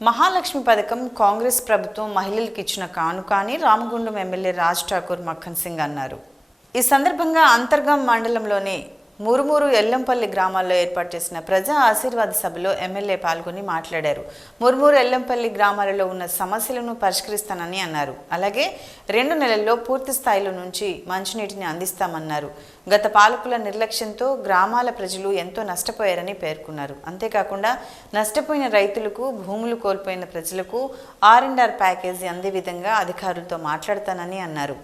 మహాలక్ష్మి పథకం కాంగ్రెస్ ప్రభుత్వం మహిళలకు ఇచ్చిన కానుక అని రామగుండం ఎమ్మెల్యే రాజ్ ఠాకూర్ మక్కన్ సింగ్ అన్నారు. ఈ సందర్భంగా అంతర్గం మండలంలోని మురుమూరు ఎల్లంపల్లి గ్రామాల్లో ఏర్పాటు చేసిన ప్రజా ఆశీర్వాద సభలో ఎమ్మెల్యే పాల్గొని మాట్లాడారు. మురుమూరు ఎల్లంపల్లి గ్రామాలలో ఉన్న సమస్యలను పరిష్కరిస్తానని అన్నారు. అలాగే రెండు నెలల్లో పూర్తి స్థాయిలో నుంచి మంచినీటిని అందిస్తామన్నారు. గత పాలకుల నిర్లక్ష్యంతో గ్రామాల ప్రజలు ఎంతో నష్టపోయారని పేర్కొన్నారు. అంతేకాకుండా నష్టపోయిన రైతులకు భూములు కోల్పోయిన ప్రజలకు ఆర్ అండ్ ఆర్ ప్యాకేజీ అందే విధంగా అధికారులతో మాట్లాడతానని అన్నారు.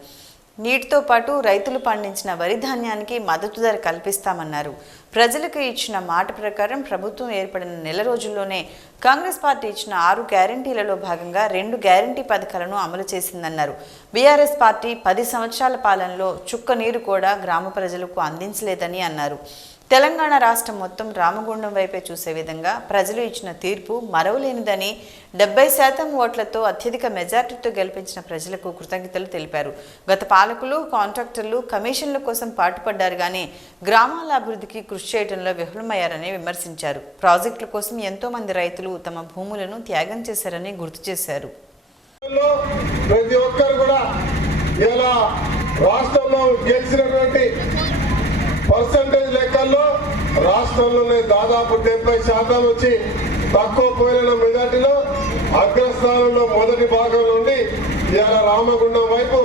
నీటితో పాటు రైతులు పండించిన వరి ధాన్యానికి మద్దతు ధర కల్పిస్తామన్నారు. ప్రజలకు ఇచ్చిన మాట ప్రకారం ప్రభుత్వం ఏర్పడిన నెల రోజుల్లోనే కాంగ్రెస్ పార్టీ ఇచ్చిన ఆరు గ్యారంటీలలో భాగంగా రెండు గ్యారంటీ పథకాలను అమలు చేసిందన్నారు. బీఆర్ఎస్ పార్టీ పది సంవత్సరాల పాలనలో చుక్క నీరు కూడా గ్రామ ప్రజలకు అందించలేదని అన్నారు. తెలంగాణ రాష్ట్రం మొత్తం రామగుండం వైపే చూసే విధంగా ప్రజలు ఇచ్చిన తీర్పు మరవలేనిదని డెబ్బై శాతం ఓట్లతో అత్యధిక మెజార్టీతో గెలిపించిన ప్రజలకు కృతజ్ఞతలు తెలిపారు. గత పాలకులు కాంట్రాక్టర్లు కమిషన్ల కోసం పాటుపడ్డారు కానీ గ్రామాల అభివృద్ధికి కృషి చేయడంలో విఫలమయ్యారని విమర్శించారు. ప్రాజెక్టుల కోసం ఎంతో మంది రైతులు తమ భూములను త్యాగం చేశారని గుర్తు చేశారు. ప్రతి ఒక్కరు కూడా ఇలా రాష్ట్రంలో గెలిచినటువంటి పర్సంటేజ్ లెక్కల్లో రాష్ట్రంలోనే దాదాపు డెబ్బై శాతం వచ్చి తక్కువ పోయిన మెజార్టీలో అగ్రస్థానంలో మొదటి భాగంలో ఉండి ఇవాళ రామగుండం వైపు.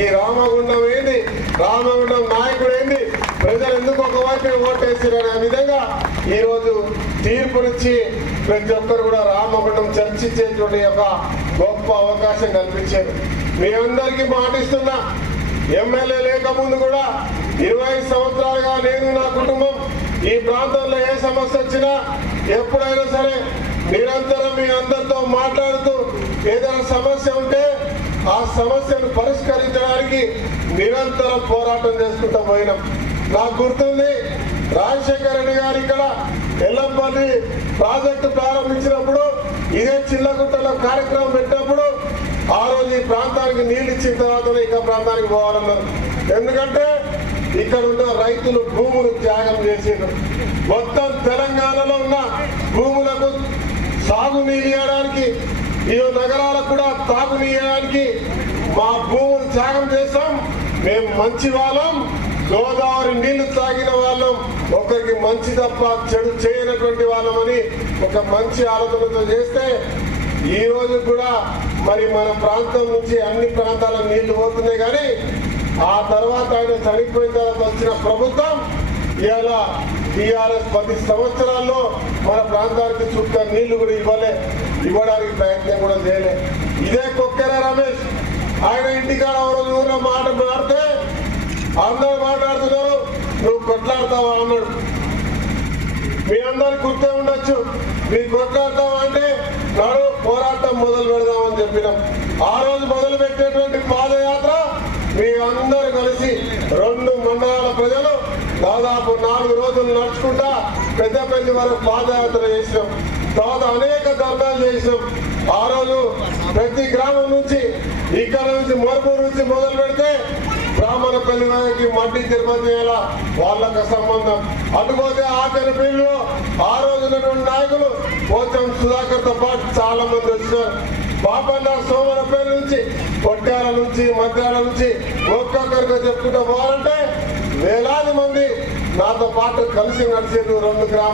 ఈ రామగుండం ఏంది? రామగుండం నాయకుడు ఏంది? ప్రజలు ఎందుకు ఒకవైపు ఓటేసిరనే విధంగా ఈరోజు తీర్పునిచ్చి ప్రతి ఒక్కరు కూడా రామగుండం చర్చించేటువంటి ఒక గొప్ప అవకాశం కల్పించారు. మీ అందరికీ మాటిస్తున్నా. ఎమ్మెల్యే లేకముందు కూడా ఇరవై సంవత్సరాలుగా నేను నా కుటుంబం ఈ ప్రాంతంలో ఏ సమస్య వచ్చినా ఎప్పుడైనా సరే నిరంతరం మీ అందరితో మాట్లాడుతూ ఏదైనా సమస్య ఉంటే ఆ సమస్యను పరిష్కరించడానికి నిరంతరం పోరాటం చేసుకుంటూ పోయినాం. నాకు గుర్తుంది రాజశేఖర రెడ్డి గారు ఇక్కడ ఎల్లంపల్లి ప్రాజెక్టు ప్రారంభించినప్పుడు ఇదే చిల్లగుట్టలో కార్యక్రమం పెట్టినప్పుడు ఆ రోజు ఈ ప్రాంతానికి నీళ్ళు ఇచ్చిన తర్వాత ఇక ప్రాంతానికి పోవాలన్నారు. ఎందుకంటే ఇక్కడ ఉన్న రైతులు భూములు త్యాగం చేసారు. మొత్తం తెలంగాణలో ఉన్న భూములకు సాగునీయడానికి ఇవ్వడానికి ఈ నగరాలకు కూడా తాగునీయడానికి మా భూములు త్యాగం చేసాం మేము మంచి వాళ్ళం. గోదావరి నీళ్ళు తాగిన వాళ్ళం. ఒకరికి మంచి తప్ప చెడు చేయనటువంటి వాళ్ళమని ఒక మంచి ఆలోచనతో చేస్తే ఈ రోజు కూడా మరి మన ప్రాంతం నుంచి అన్ని ప్రాంతాల నీళ్ళు పోతున్నాయి కానీ ఆ తర్వాత ఆయన చనిపోయిన తర్వాత వచ్చిన ప్రభుత్వం ఇవాళ టీఆర్ఎస్ పది సంవత్సరాల్లో మన ప్రాంతానికి చుట్టూ నీళ్ళు కూడా ఇవ్వలే ఇవ్వడానికి ప్రయత్నం కూడా చేయలే. ఇదే కొక్కెర రమేష్ ఆయన ఇంటికాడ రోజు ఊరిలో మాట మాడితే అందరు మాట్లాడుతున్నారు నువ్వు కొట్లాడతావా? అన్నాడు. మీ అందరికి గుర్తే ఉండొచ్చు మీరు కొట్లాడతావా? అంటే నాడు పోరాటం మొదలు పెడదామని చెప్పినాం. ఆ రోజు మొదలు పెట్టేటువంటి పాదయాత్ర మీ అందరూ కలిసి రెండు మండలాల ప్రజలు దాదాపు నాలుగు రోజులు నడుచుకుంటా పెద్దపల్లి వరకు పాదయాత్ర చేసినాం. తర్వాత అనేక ధర్నాలు చేసినాం. ఆ రోజు ప్రతి గ్రామం నుంచి ఇక్కడ నుంచి మరుపూరు నుంచి మొదలు పెడితే బ్రాహ్మణ పెళ్ళికి మట్టి తిరుపతి చేయాల వాళ్ళకు సంబంధం. అటుపోతే ఆఖరి పిల్లలు ఆ రోజు నాయకులు పోచం సుధాకర్తో పాటు చాలా మంది వచ్చినారు బాపన్న సోమరపల్లి నుంచి కొట్టాల నుంచి మధ్యాహ్నం నుంచి ఒక్కొక్కరిగా చెప్పుకుంటూ పోవాలంటే వేలాది మంది నాతో పాటు కలిసి నడిచేది రెండు గ్రామాలు.